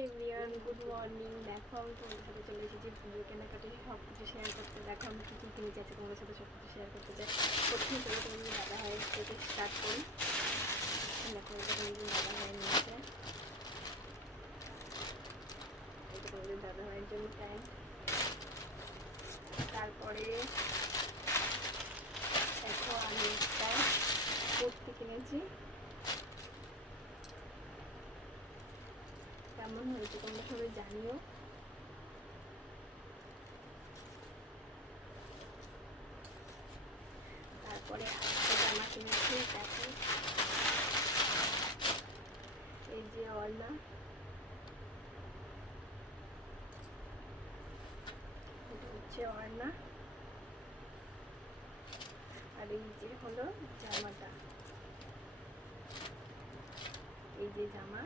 Everyone, good morning. দেখো আমি তোমাদের সাথে চলে এসেছি ভিডিও কেনাকাটি সব কিছু শেয়ার করতে। দেখো আমি কী কী কিনেছি আছে তোমাদের সাথে সব কিছু শেয়ার করতে চাই। প্রথমে চলে তুমি দাদা ভাইয়ের থেকে স্টার্ট করি। দেখো এটা তোমাদের দাদা ভাই নিয়েছে, এটা তোমাদের দাদা ভাইয়ের জন্য প্যান্ট। তারপরে দেখো আমি একটা কুর্তি কিনেছি, কেমন হয়েছে তোমরা সবাই জানিও। তারপরে আজকে জামা কিনেছি, দেখো এই যে ওড়না, এটা হচ্ছে ওড়না, আর এই যে হলো জামাটা, এই যে জামা।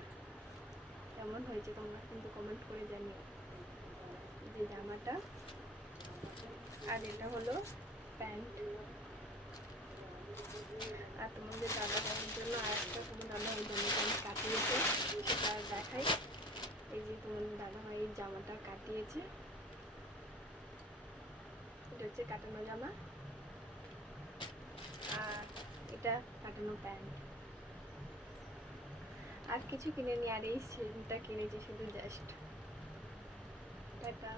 কেমন হয়েছে তোমরা কিন্তু কমেন্ট করে জানিও। এই যে জামাটা, আর এটা হলো প্যান্ট। আর তোমাদের দাদা ভাইয়ের জন্য আর একটা তোমার দাদা ভাইয়ের জন্য আমি কাটিয়েছে, সেটা দেখাই। এই যে তোমাদের দাদা ভাইয়ের জামাটা কাটিয়েছে, এটা হচ্ছে কাটানো জামা, আর এটা কাটানো প্যান্ট। আর কিছু কিনে নি, আর এই সেলটা কিনেছি শুধু জাস্ট। টাটা।